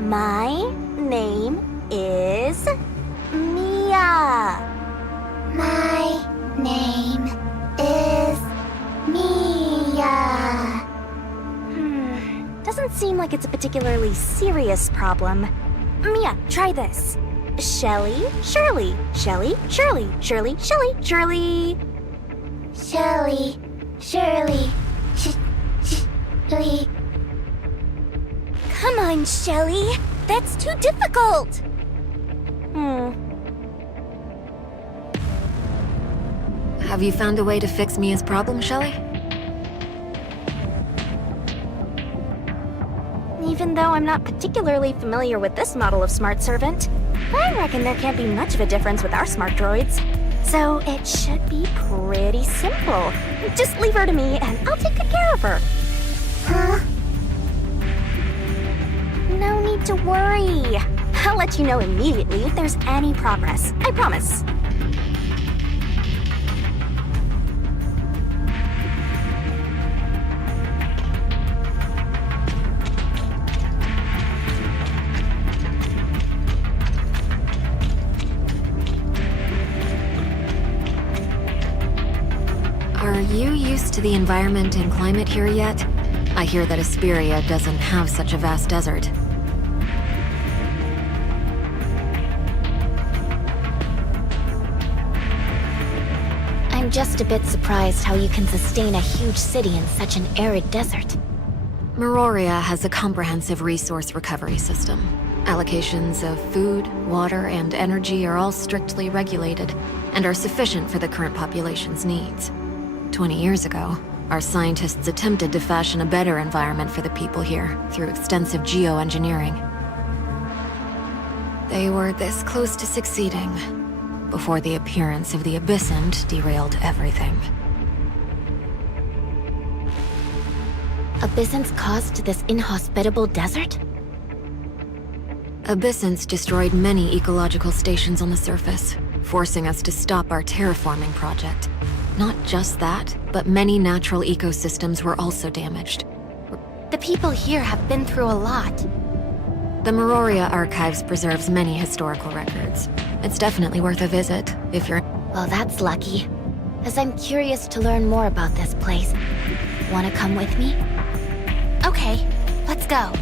My name is Mia. My name is Mia. Doesn't seem like it's a particularly serious problem. Mia, try this. Shelly, Shirley, Shelly, Shirley, Shirley, Shelly, Shirley. Shelly, Shirley, Shirley. Come on, Shelly. That's too difficult. Have you found a way to fix Mia's problem, Shelly? Even though I'm not particularly familiar with this model of smart servant, I reckon there can't be much of a difference with our smart droids. So it should be pretty simple. Just leave her to me and I'll take good care of her. Huh? No need to worry. I'll let you know immediately if there's any progress. I promise. to the environment and climate here yet? I hear that Asperia doesn't have such a vast desert. I'm just a bit surprised how you can sustain a huge city in such an arid desert. Meroria has a comprehensive resource recovery system. Allocations of food, water, and energy are all strictly regulated, and are sufficient for the current population's needs. 20 years ago, our scientists attempted to fashion a better environment for the people here through extensive geoengineering. They were this close to succeeding, before the appearance of the Abyssant derailed everything. Abyssants caused this inhospitable desert? Abyssants destroyed many ecological stations on the surface, forcing us to stop our terraforming project. Not just that, but many natural ecosystems were also damaged. The people here have been through a lot. The Meroria Archives preserves many historical records. It's definitely worth a visit, if you're... Well, that's lucky, as I'm curious to learn more about this place. Wanna come with me? Okay, let's go.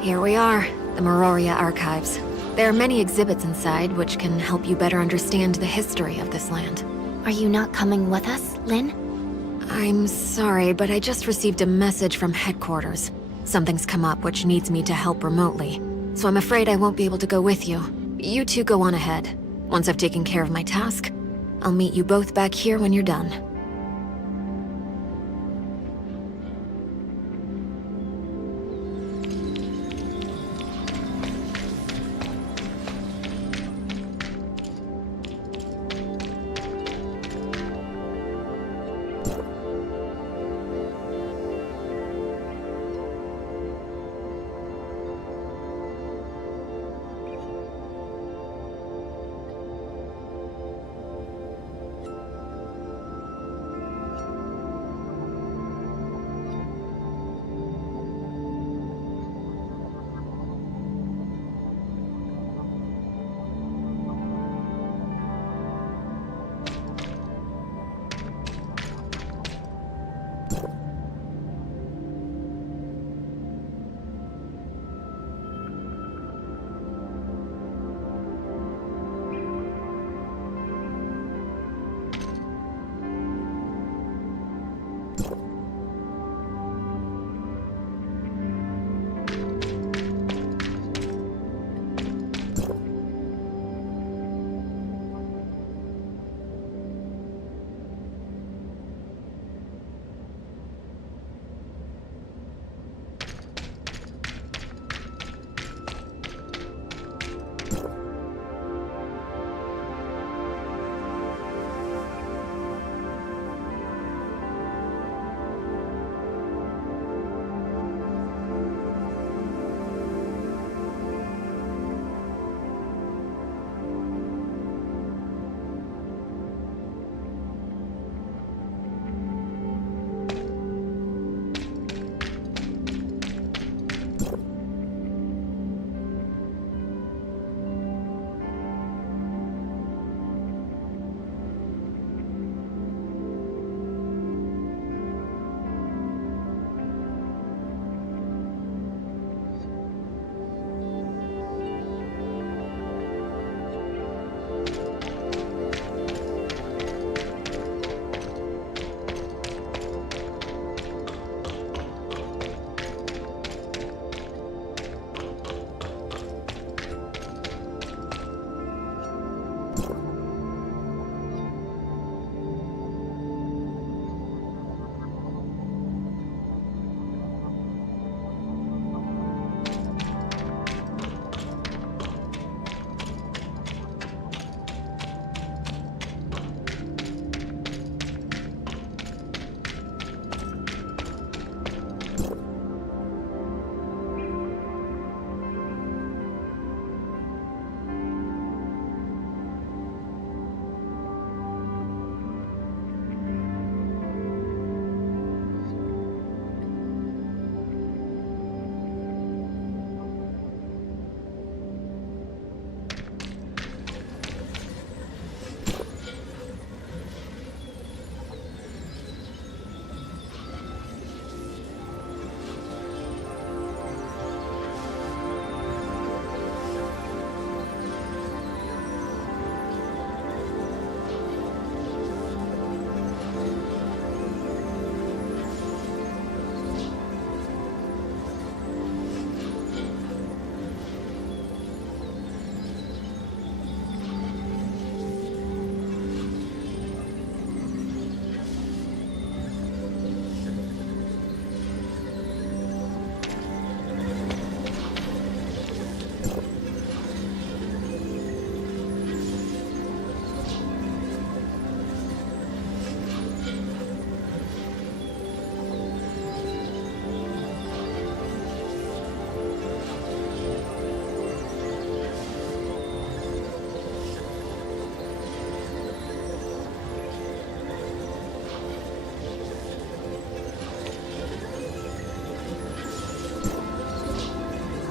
Here we are, the Meroria Archives. There are many exhibits inside which can help you better understand the history of this land. Are you not coming with us, Lynn? I'm sorry, but I just received a message from headquarters. Something's come up which needs me to help remotely, so I'm afraid I won't be able to go with you. You two go on ahead. Once I've taken care of my task, I'll meet you both back here when you're done.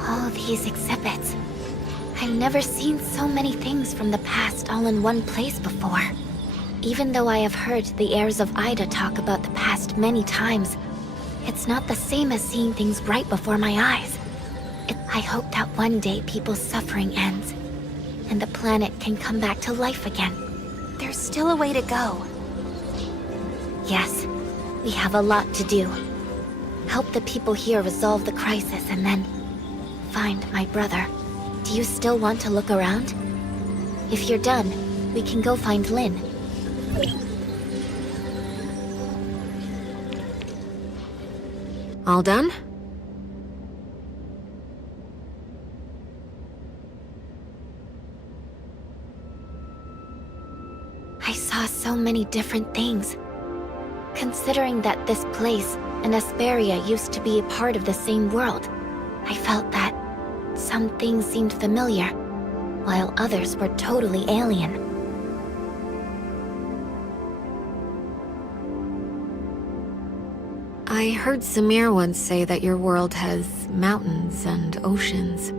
All these exhibits. I've never seen so many things from the past all in one place before. Even though I have heard the heirs of Ida talk about the past many times, it's not the same as seeing things right before my eyes. I hope that one day people's suffering ends, and the planet can come back to life again. There's still a way to go. Yes, we have a lot to do. Help the people here resolve the crisis and then find my brother. Do you still want to look around? If you're done, we can go find Lynn. All done? I saw so many different things. Considering that this place and Asperia used to be a part of the same world, I felt that some things seemed familiar, while others were totally alien. I heard Samir once say that your world has mountains and oceans,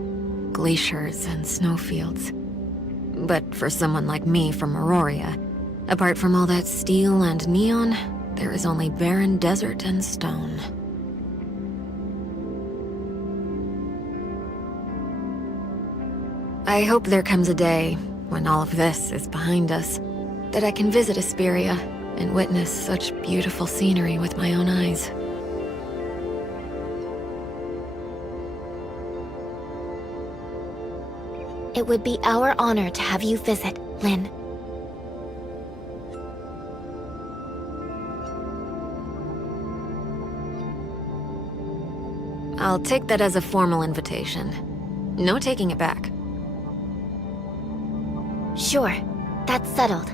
glaciers and snowfields. But for someone like me from Auroria, apart from all that steel and neon, there is only barren desert and stone. I hope there comes a day, when all of this is behind us, that I can visit Asperia and witness such beautiful scenery with my own eyes. It would be our honor to have you visit, Lynn. I'll take that as a formal invitation. No taking it back. Sure, that's settled.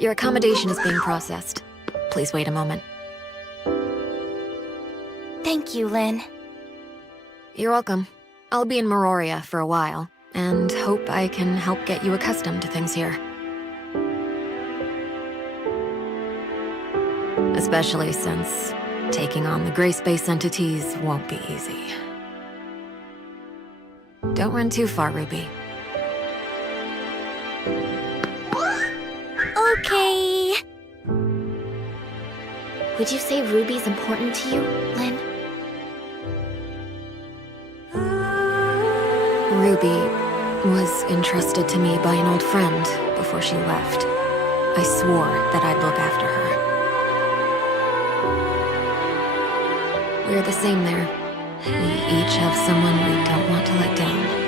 Your accommodation is being processed. Please wait a moment. Thank you, Lynn. You're welcome. I'll be in Meroria for a while, and hope I can help get you accustomed to things here. Especially since taking on the gray space entities won't be easy. Don't run too far, Ruby. Okay. Would you say Ruby's important to you, Lynn? Ruby was entrusted to me by an old friend before she left. I swore that I'd look after her. We're the same there. We each have someone we don't want to let down.